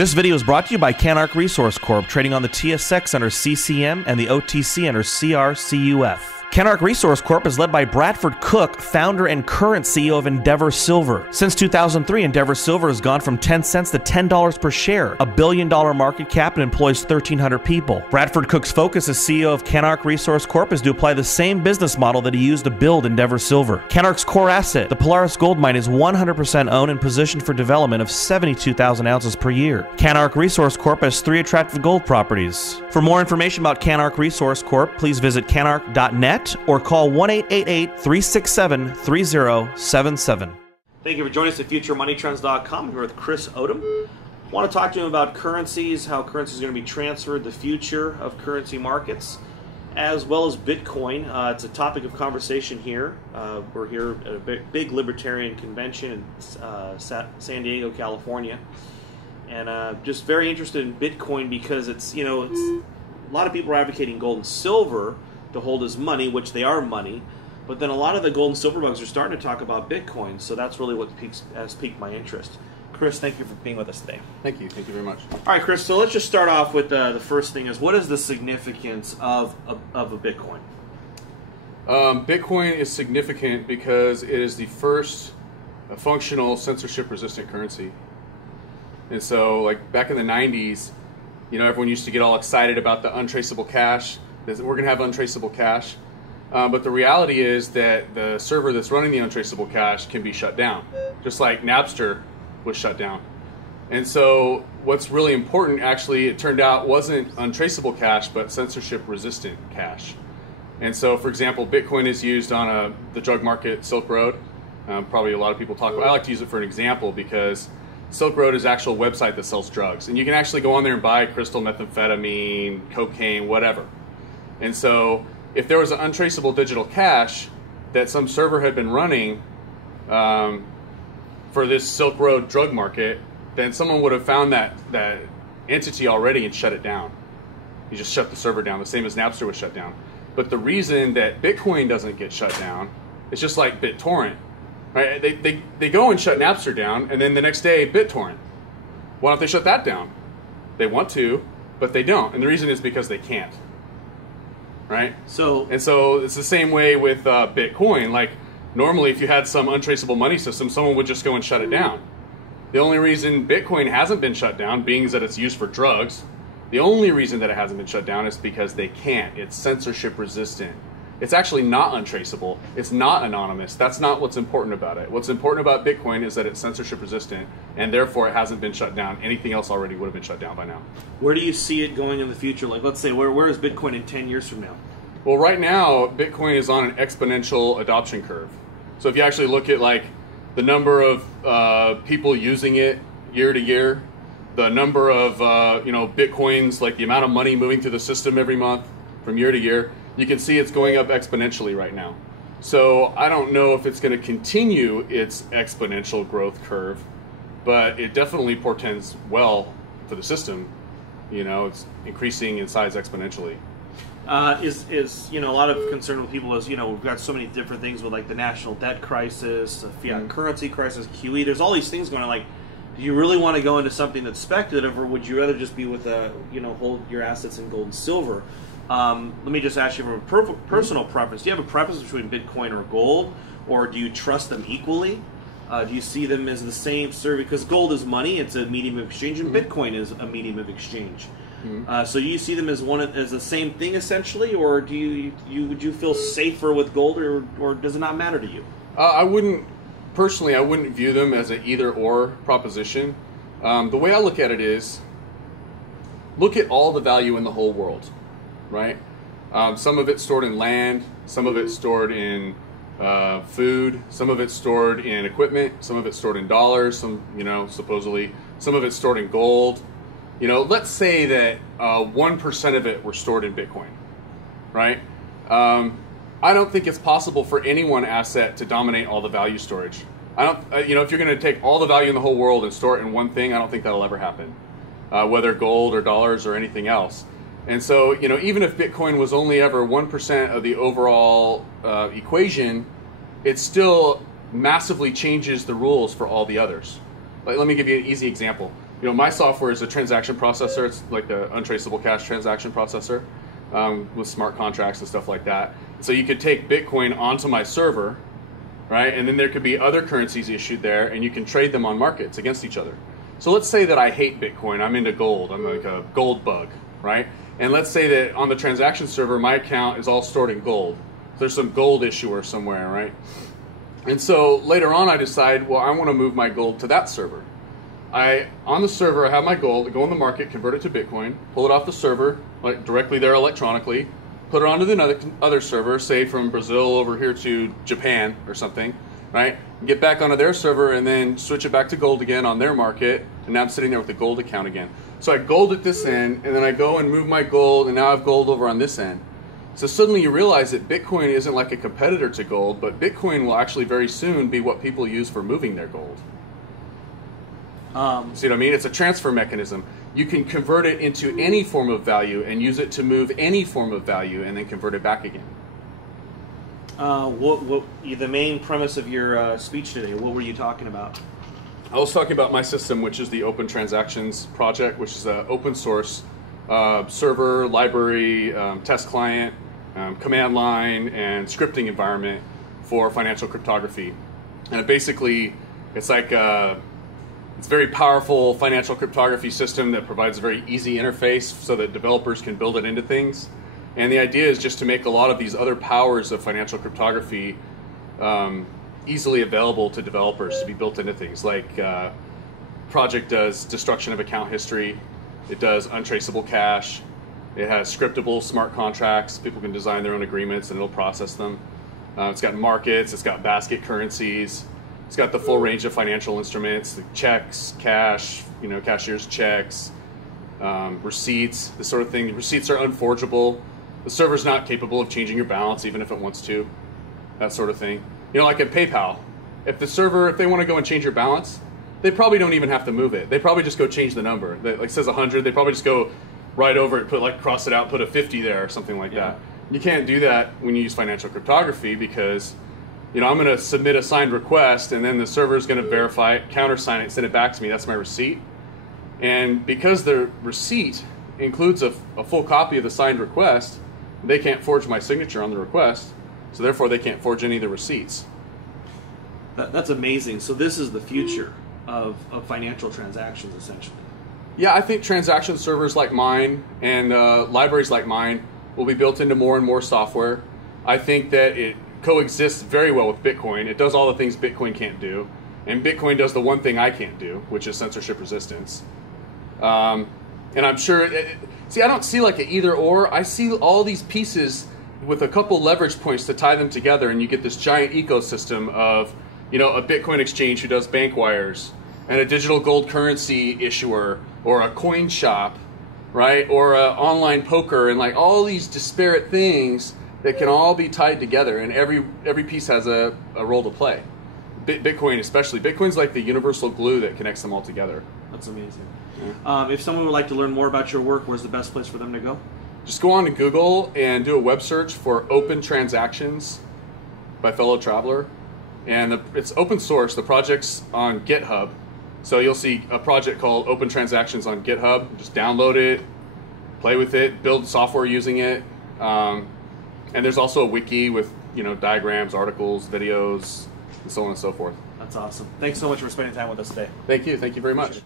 This video is brought to you by Canark Resource Corp, trading on the TSX under CCM and the OTC under CRCUF. Canark Resource Corp is led by Bradford Cook, founder and current CEO of Endeavor Silver. Since 2003, Endeavor Silver has gone from 10 cents to $10 per share, a $1 billion market cap, and employs 1,300 people. Bradford Cook's focus as CEO of Canark Resource Corp is to apply the same business model that he used to build Endeavor Silver. Canark's core asset, the Polaris Gold Mine, is 100% owned and positioned for development of 72,000 ounces per year. Canark Resource Corp has 3 attractive gold properties. For more information about Canark Resource Corp, please visit canark.net or call 1-888-367-3077. Thank you for joining us at FutureMoneyTrends.com. I'm here with Chris Odom. I want to talk to him about currencies, how currency is going to be transferred, the future of currency markets, as well as Bitcoin. It's a topic of conversation here. We're here at a big libertarian convention in San Diego, California. And just very interested in Bitcoin because it's a lot of people are advocating gold and silver to hold as money, which they are money, but then a lot of the gold and silver bugs are starting to talk about Bitcoin, so that's really what has piqued my interest. Chris, thank you for being with us today. Thank you very much. All right, Chris, so let's just start off with the first thing is, what is the significance of a Bitcoin? Bitcoin is significant because it is the first functional censorship-resistant currency. And so, like back in the 90s, everyone used to get all excited about the untraceable cash. We're going to have untraceable cash. But the reality is that the server that's running the untraceable cash can be shut down, just like Napster was shut down. And so what's really important, actually, it turned out wasn't untraceable cash, but censorship-resistant cash. And so, for example, Bitcoin is used on the drug market, Silk Road. Probably a lot of people talk about. I like to use it for an example because Silk Road is an actual website that sells drugs. And you can actually go on there and buy crystal methamphetamine, cocaine, whatever. And so if there was an untraceable digital cash that some server had been running for this Silk Road drug market, then someone would have found that entity already and shut it down. You just shut the server down, the same as Napster was shut down. But the reason that Bitcoin doesn't get shut down is just like BitTorrent. Right? They go and shut Napster down, and then the next day, BitTorrent. Why don't they shut that down? They want to, but they don't. And the reason is because they can't. Right? So it's the same way with Bitcoin. Like normally, if you had some untraceable money system, someone would just go and shut it down. The only reason Bitcoin hasn't been shut down, being that it's used for drugs, the only reason that it hasn't been shut down is because they can't. It's censorship resistant. It's actually not untraceable. It's not anonymous. That's not what's important about it. What's important about Bitcoin is that it's censorship resistant, and therefore it hasn't been shut down. Anything else already would have been shut down by now. Where do you see it going in the future? Like, let's say, where is Bitcoin in 10 years from now? Well, right now, Bitcoin is on an exponential adoption curve. So if you actually look at like the number of people using it year to year, the number of Bitcoins, like the amount of money moving through the system every month from year to year, you can see it's going up exponentially right now. So I don't know if it's going to continue its exponential growth curve, but it definitely portends well for the system. It's increasing in size exponentially. Is a lot of concern with people is, we've got so many different things with like the national debt crisis, the fiat currency crisis, QE. There's all these things going on. Like, do you really want to go into something that's speculative, or would you rather just be with hold your assets in gold and silver? Let me just ask you from a personal preference. Do you have a preference between Bitcoin or gold, or do you trust them equally? Do you see them as the same? Because gold is money; it's a medium of exchange, and Bitcoin is a medium of exchange. So do you see them as the same thing essentially, or would you feel safer with gold, or does it not matter to you? I wouldn't view them as an either-or proposition. The way I look at it is, look at all the value in the whole world. Right? Some of it's stored in land, some of it's stored in food, some of it's stored in equipment, some of it's stored in dollars, supposedly, some of it's stored in gold. Let's say that 1% of it were stored in Bitcoin, right? I don't think it's possible for any one asset to dominate all the value storage. If you're going to take all the value in the whole world and store it in one thing, I don't think that'll ever happen, whether gold or dollars or anything else. And so, even if Bitcoin was only ever 1% of the overall equation, it still massively changes the rules for all the others. Like, let me give you an easy example. my software is a transaction processor. It's like the untraceable cash transaction processor with smart contracts and stuff like that. So you could take Bitcoin onto my server, right? And then there could be other currencies issued there, and you can trade them on markets against each other. So let's say that I hate Bitcoin. I'm into gold. I'm like a gold bug, right? And let's say that on the transaction server, my account is all stored in gold. There's some gold issuer somewhere, right? And so later on, I decide, well, I want to move my gold to that server. On the server, I have my gold, I go in the market, convert it to Bitcoin, pull it off the server, like directly there electronically, put it onto the other server, say from Brazil over here to Japan or something, right? Get back onto their server and then switch it back to gold again on their market, and now I'm sitting there with a gold account again. So I gold at this end, and then I go and move my gold, and now I have gold over on this end. So suddenly you realize that Bitcoin isn't like a competitor to gold, but Bitcoin will actually very soon be what people use for moving their gold. See what I mean? It's a transfer mechanism. You can convert it into any form of value and use it to move any form of value and then convert it back again. The main premise of your speech today, what were you talking about? I was talking about my system, which is the OpenTransactions project, which is an open source server, library, test client, command line, and scripting environment for financial cryptography. And it's like it's a very powerful financial cryptography system that provides a very easy interface so that developers can build it into things. And the idea is just to make a lot of these other powers of financial cryptography easily available to developers to be built into things. Like project does destruction of account history, it does untraceable cash, it has scriptable smart contracts. People can design their own agreements and it'll process them. It's got markets, it's got basket currencies. It's got the full range of financial instruments, the checks, cash, cashier's checks, receipts, this sort of thing. Receipts are unforgeable. The server's not capable of changing your balance even if it wants to, that sort of thing. Like at PayPal, if they want to go and change your balance, they probably don't even have to move it. They probably just go change the number. It says 100, they probably just go right over it, cross it out, put a 50 there or something like that. You can't do that when you use financial cryptography because I'm going to submit a signed request, and then the server is going to verify it, countersign it, send it back to me. That's my receipt. And because the receipt includes a full copy of the signed request, they can't forge my signature on the request, so therefore they can't forge any of the receipts. That's amazing. So this is the future of financial transactions, essentially. Yeah, I think transaction servers like mine and libraries like mine will be built into more and more software. I think that it coexists very well with Bitcoin. It does all the things Bitcoin can't do, and Bitcoin does the one thing I can't do, which is censorship resistance. And I'm sure, I don't see like an either or. I see all these pieces with a couple leverage points to tie them together, and you get this giant ecosystem of, a Bitcoin exchange who does bank wires, and a digital gold currency issuer, or a coin shop, right, or online poker, and like all these disparate things that can all be tied together, and every piece has a role to play. Bitcoin especially. Bitcoin's like the universal glue that connects them all together. That's amazing. Yeah. If someone would like to learn more about your work, where's the best place for them to go? Just go on to Google and do a web search for OpenTransactions by Fellow Traveler. And it's open source. The project's on GitHub. So you'll see a project called OpenTransactions on GitHub. Just download it, play with it, build software using it. And there's also a wiki with, diagrams, articles, videos, and so on and so forth. That's awesome. Thanks so much for spending time with us today. Thank you. Thank you very much.